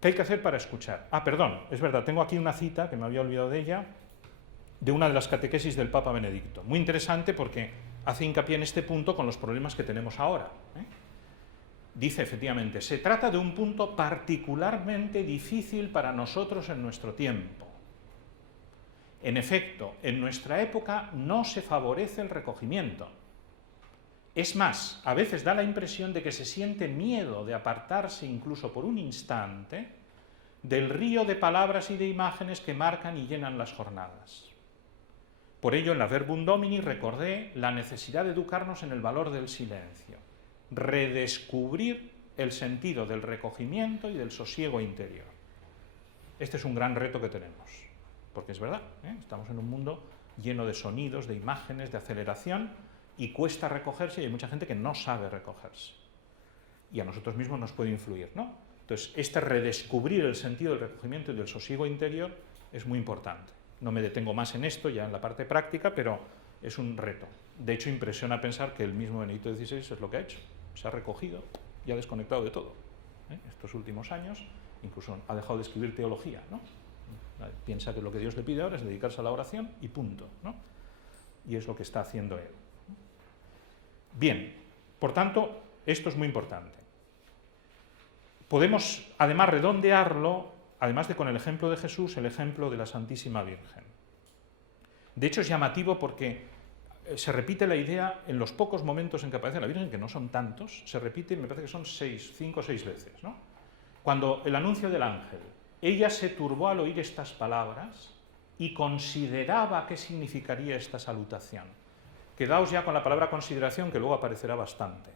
¿Qué hay que hacer para escuchar? Ah, perdón, es verdad, tengo aquí una cita, que me había olvidado de ella, de una de las catequesis del Papa Benedicto. Muy interesante porque hace hincapié en este punto con los problemas que tenemos ahora. Dice, efectivamente, se trata de un punto particularmente difícil para nosotros en nuestro tiempo. En efecto, en nuestra época no se favorece el recogimiento. Es más, a veces da la impresión de que se siente miedo de apartarse incluso por un instante del río de palabras y de imágenes que marcan y llenan las jornadas. Por ello, en la Verbum Domini recordé la necesidad de educarnos en el valor del silencio, redescubrir el sentido del recogimiento y del sosiego interior. Este es un gran reto que tenemos, porque es verdad, estamos en un mundo lleno de sonidos, de imágenes, de aceleración, y cuesta recogerse y hay mucha gente que no sabe recogerse. Y a nosotros mismos nos puede influir, ¿no? Entonces, este redescubrir el sentido del recogimiento y del sosiego interior es muy importante. No me detengo más en esto, ya en la parte práctica, pero es un reto. De hecho, impresiona pensar que el mismo Benedicto XVI es lo que ha hecho. Se ha recogido y ha desconectado de todo. Estos últimos años, incluso ha dejado de escribir teología, ¿no? Piensa que lo que Dios le pide ahora es dedicarse a la oración y punto, ¿no? Y es lo que está haciendo él. Bien, por tanto, esto es muy importante. Podemos, además, redondearlo, además de con el ejemplo de Jesús, el ejemplo de la Santísima Virgen. De hecho, es llamativo porque se repite la idea en los pocos momentos en que aparece la Virgen, que no son tantos, se repite, me parece que son 5 o 6 veces, ¿no? Cuando el anuncio del ángel, ella se turbó al oír estas palabras y consideraba qué significaría esta salutación. Quedaos ya con la palabra consideración, que luego aparecerá bastante.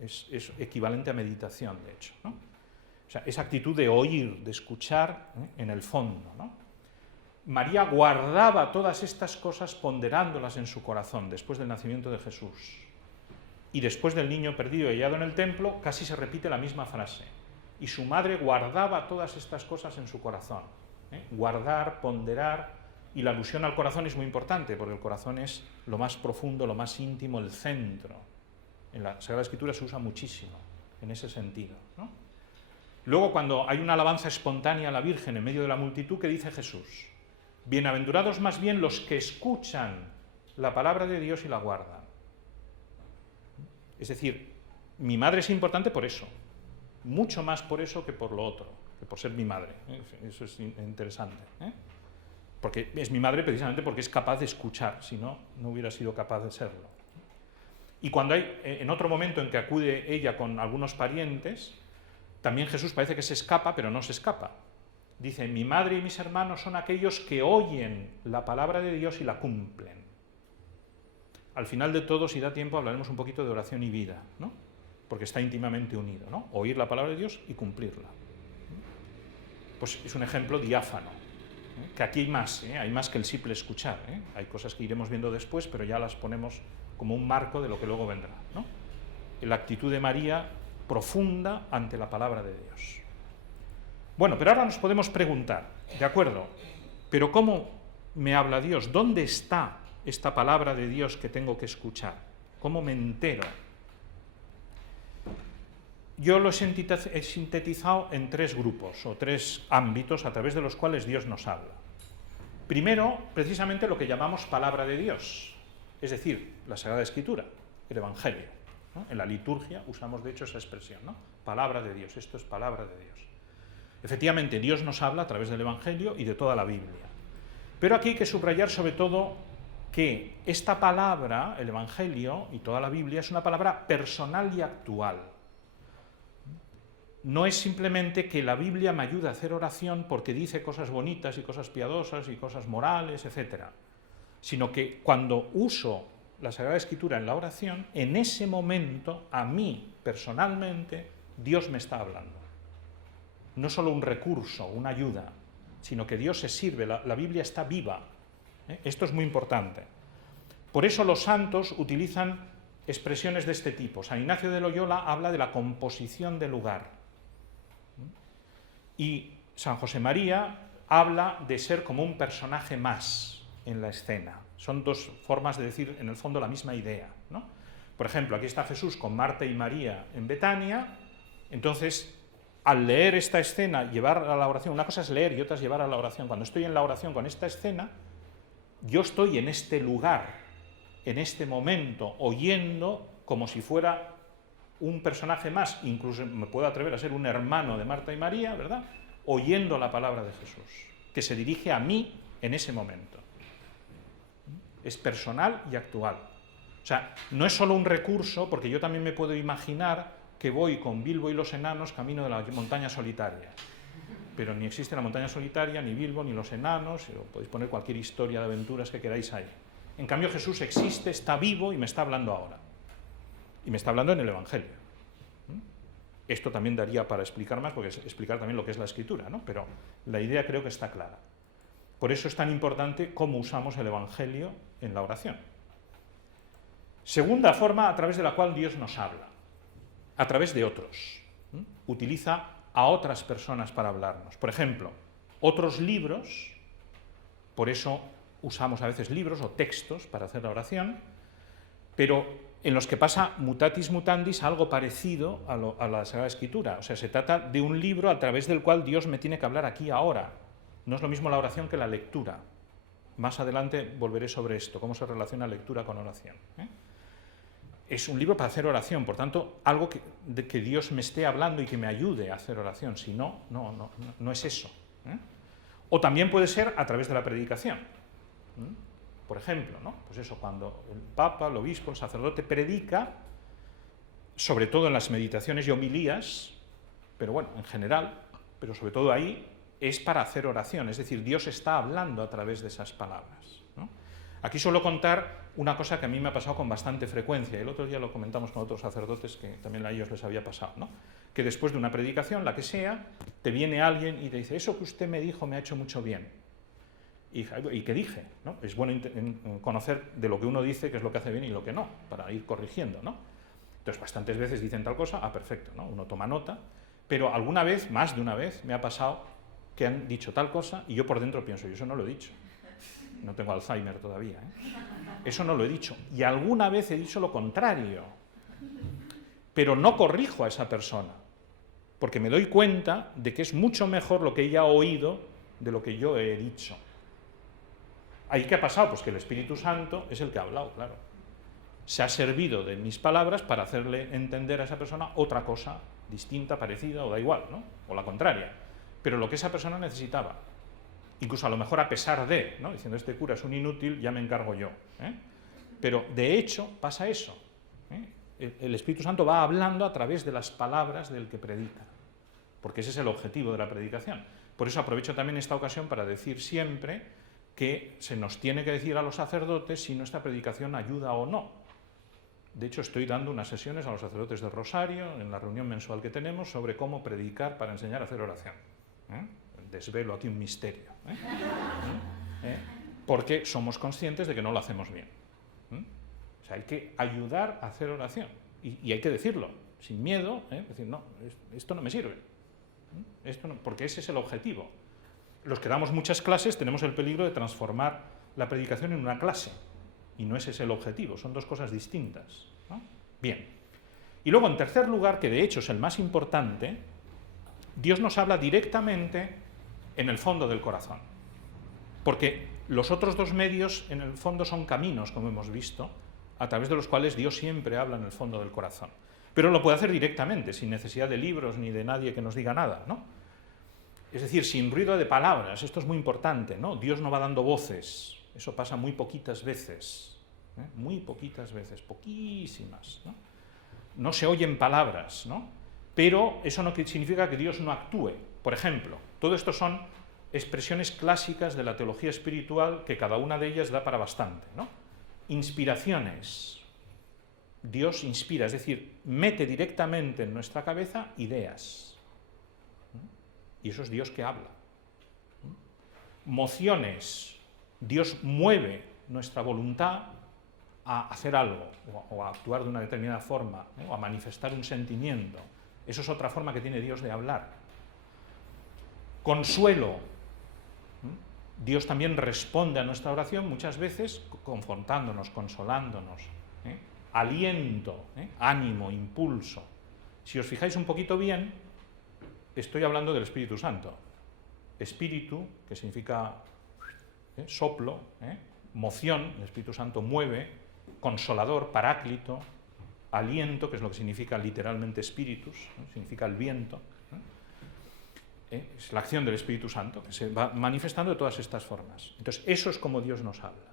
Es equivalente a meditación, de hecho, ¿no? O sea, esa actitud de oír, de escuchar, en el fondo, ¿no? María guardaba todas estas cosas ponderándolas en su corazón después del nacimiento de Jesús. Y después del niño perdido y hallado en el templo, casi se repite la misma frase. Y su madre guardaba todas estas cosas en su corazón. Guardar, ponderar. Y la alusión al corazón es muy importante, porque el corazón es lo más profundo, lo más íntimo, el centro. En la Sagrada Escritura se usa muchísimo en ese sentido, ¿no? Luego, cuando hay una alabanza espontánea a la Virgen en medio de la multitud, ¿qué dice Jesús? Bienaventurados más bien los que escuchan la palabra de Dios y la guardan. Es decir, mi madre es importante por eso, mucho más por eso que por lo otro, que por ser mi madre. Eso es interesante, porque es mi madre precisamente porque es capaz de escuchar, si no, no hubiera sido capaz de serlo. Y cuando hay, en otro momento en que acude ella con algunos parientes, también Jesús parece que se escapa, pero no se escapa. Dice, mi madre y mis hermanos son aquellos que oyen la palabra de Dios y la cumplen. Al final de todo, si da tiempo, hablaremos un poquito de oración y vida, ¿no? Porque está íntimamente unido, ¿no? Oír la palabra de Dios y cumplirla. Pues es un ejemplo diáfano. Que aquí hay más que el simple escuchar, hay cosas que iremos viendo después, pero ya las ponemos como un marco de lo que luego vendrá, ¿no? La actitud de María profunda ante la palabra de Dios. Bueno, pero ahora nos podemos preguntar, de acuerdo, pero ¿cómo me habla Dios? ¿Dónde está esta palabra de Dios que tengo que escuchar? ¿Cómo me entero? Yo lo he sintetizado en 3 grupos o 3 ámbitos a través de los cuales Dios nos habla. Primero, precisamente lo que llamamos palabra de Dios, es decir, la Sagrada Escritura, el Evangelio, ¿no? En la liturgia usamos de hecho esa expresión, ¿no? Palabra de Dios, esto es palabra de Dios. Efectivamente, Dios nos habla a través del Evangelio y de toda la Biblia. Pero aquí hay que subrayar sobre todo que esta palabra, el Evangelio y toda la Biblia, es una palabra personal y actual. No es simplemente que la Biblia me ayude a hacer oración porque dice cosas bonitas y cosas piadosas y cosas morales, etc., sino que cuando uso la Sagrada Escritura en la oración, en ese momento, a mí, personalmente, Dios me está hablando. No solo un recurso, una ayuda, sino que Dios se sirve, la Biblia está viva. Esto es muy importante. Por eso los santos utilizan expresiones de este tipo. San Ignacio de Loyola habla de la composición del lugar. Y San José María habla de ser como un personaje más en la escena. Son 2 formas de decir, en el fondo, la misma idea, ¿no? Por ejemplo, aquí está Jesús con Marta y María en Betania, entonces al leer esta escena, llevar a la oración, una cosa es leer y otra es llevar a la oración. Cuando estoy en la oración con esta escena, yo estoy en este lugar, en este momento, oyendo como si fuera un personaje más, incluso me puedo atrever a ser un hermano de Marta y María, ¿verdad? Oyendo la palabra de Jesús, que se dirige a mí en ese momento. Es personal y actual. O sea, no es solo un recurso, porque yo también me puedo imaginar que voy con Bilbo y los enanos camino de la montaña solitaria. Pero ni existe la montaña solitaria, ni Bilbo, ni los enanos, o podéis poner cualquier historia de aventuras que queráis ahí. En cambio, Jesús existe, está vivo y me está hablando ahora. Y me está hablando en el Evangelio. Esto también daría para explicar más, porque es explicar también lo que es la Escritura, ¿no? Pero la idea creo que está clara. Por eso es tan importante cómo usamos el Evangelio en la oración. Segunda forma a través de la cual Dios nos habla, a través de otros. Utiliza a otras personas para hablarnos. Por ejemplo, otros libros, por eso usamos a veces libros o textos para hacer la oración, pero en los que pasa mutatis mutandis algo parecido a la Sagrada Escritura. O sea, se trata de un libro a través del cual Dios me tiene que hablar aquí ahora. No es lo mismo la oración que la lectura. Más adelante volveré sobre esto, cómo se relaciona lectura con oración. Es un libro para hacer oración, por tanto, algo de que Dios me esté hablando y que me ayude a hacer oración. Si no, no es eso. O también puede ser a través de la predicación. Por ejemplo, ¿no? Pues eso, cuando el Papa, el Obispo, el sacerdote predica, sobre todo en las meditaciones y homilías, pero bueno, en general, pero sobre todo ahí, es para hacer oración, es decir, Dios está hablando a través de esas palabras, ¿no? Aquí suelo contar una cosa que a mí me ha pasado con bastante frecuencia, y el otro día lo comentamos con otros sacerdotes que también a ellos les había pasado, ¿no? Que después de una predicación, la que sea, te viene alguien y te dice, eso que usted me dijo me ha hecho mucho bien. ¿Y qué dije? ¿No? Es bueno conocer de lo que uno dice qué es lo que hace bien y lo que no, para ir corrigiendo, ¿no? Entonces, bastantes veces dicen tal cosa, perfecto, ¿no? Uno toma nota, pero alguna vez, más de una vez, me ha pasado que han dicho tal cosa y yo por dentro pienso, yo eso no lo he dicho. No tengo Alzheimer todavía, Eso no lo he dicho. Y alguna vez he dicho lo contrario. Pero no corrijo a esa persona, porque me doy cuenta de que es mucho mejor lo que ella ha oído de lo que yo he dicho. ¿Ahí qué ha pasado? Pues que el Espíritu Santo es el que ha hablado, claro. Se ha servido de mis palabras para hacerle entender a esa persona otra cosa distinta, parecida o da igual, ¿no? O la contraria. Pero lo que esa persona necesitaba. Incluso a lo mejor a pesar de, ¿no? Diciendo, este cura es un inútil, ya me encargo yo. Pero de hecho pasa eso. El Espíritu Santo va hablando a través de las palabras del que predica. Porque ese es el objetivo de la predicación. Por eso aprovecho también esta ocasión para decir siempre que se nos tiene que decir a los sacerdotes si nuestra predicación ayuda o no. De hecho, estoy dando unas sesiones a los sacerdotes del Rosario, en la reunión mensual que tenemos, sobre cómo predicar para enseñar a hacer oración. Desvelo aquí un misterio. Porque somos conscientes de que no lo hacemos bien. O sea, hay que ayudar a hacer oración. Y hay que decirlo, sin miedo, decir, no, esto no me sirve. Esto no, porque ese es el objetivo. Los que damos muchas clases tenemos el peligro de transformar la predicación en una clase, y no ese es el objetivo, son dos cosas distintas, ¿no? Bien. Y luego, en tercer lugar, que de hecho es el más importante, Dios nos habla directamente en el fondo del corazón, porque los otros dos medios en el fondo son caminos, como hemos visto, a través de los cuales Dios siempre habla en el fondo del corazón, pero lo puede hacer directamente, sin necesidad de libros ni de nadie que nos diga nada, ¿no? Es decir, sin ruido de palabras, esto es muy importante, ¿no? Dios no va dando voces, eso pasa muy poquitas veces, muy poquitas veces, poquísimas, ¿no? No se oyen palabras, ¿no? Pero eso no significa que Dios no actúe. Por ejemplo, todo esto son expresiones clásicas de la teología espiritual que cada una de ellas da para bastante, ¿no? Inspiraciones. Dios inspira, es decir, mete directamente en nuestra cabeza ideas. Y eso es Dios que habla. Mociones. Dios mueve nuestra voluntad a hacer algo, o a actuar de una determinada forma, o a manifestar un sentimiento. Eso es otra forma que tiene Dios de hablar. Consuelo. Dios también responde a nuestra oración muchas veces confrontándonos, consolándonos. Aliento, ánimo, impulso. Si os fijáis un poquito bien, estoy hablando del Espíritu Santo. Espíritu, que significa soplo, moción, el Espíritu Santo mueve, consolador, paráclito, aliento, que es lo que significa literalmente espíritus, significa el viento. Es la acción del Espíritu Santo, que se va manifestando de todas estas formas. Entonces, eso es como Dios nos habla.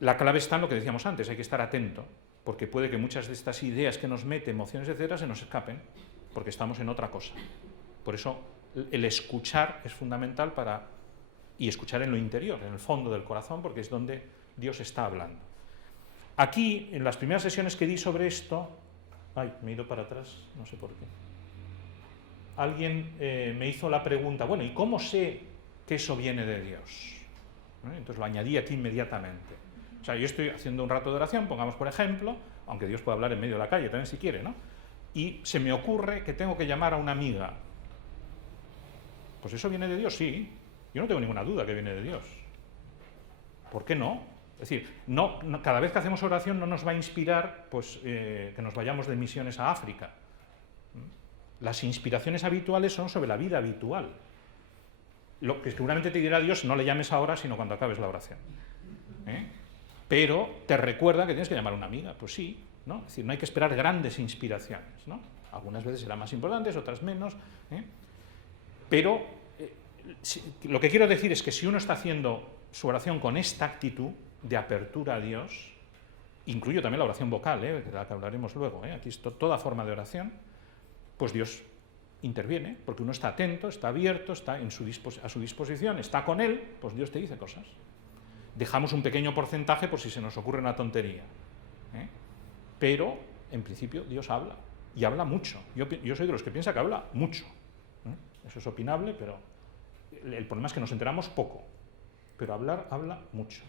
La clave está en lo que decíamos antes, hay que estar atento, porque puede que muchas de estas ideas que nos mete, emociones, etcétera, se nos escapen, porque estamos en otra cosa. Por eso, el escuchar es fundamental y escuchar en lo interior, en el fondo del corazón, porque es donde Dios está hablando. Aquí, en las primeras sesiones que di sobre esto, me he ido para atrás, no sé por qué. Alguien me hizo la pregunta, bueno, ¿y cómo sé que eso viene de Dios? Entonces lo añadí aquí inmediatamente. O sea, yo estoy haciendo un rato de oración, pongamos por ejemplo, aunque Dios puede hablar en medio de la calle también si quiere, ¿no? Y se me ocurre que tengo que llamar a una amiga. Pues eso viene de Dios, sí. Yo no tengo ninguna duda que viene de Dios. ¿Por qué no? Es decir, cada vez que hacemos oración no nos va a inspirar pues, que nos vayamos de misiones a África. Las inspiraciones habituales son sobre la vida habitual. Lo que seguramente te dirá Dios, no le llames ahora, sino cuando acabes la oración. Pero te recuerda que tienes que llamar a una amiga. Pues sí, ¿no? Es decir, no hay que esperar grandes inspiraciones, ¿no? Algunas veces serán más importantes, otras menos. Pero lo que quiero decir es que si uno está haciendo su oración con esta actitud de apertura a Dios, incluyo también la oración vocal, de la que hablaremos luego, aquí es toda forma de oración, pues Dios interviene, porque uno está atento, está abierto, está a su disposición, está con Él, pues Dios te dice cosas. Dejamos un pequeño porcentaje por si se nos ocurre una tontería. Pero, en principio, Dios habla, y habla mucho. Yo soy de los que piensa que habla mucho. Eso es opinable, pero el problema es que nos enteramos poco. Pero hablar, habla mucho.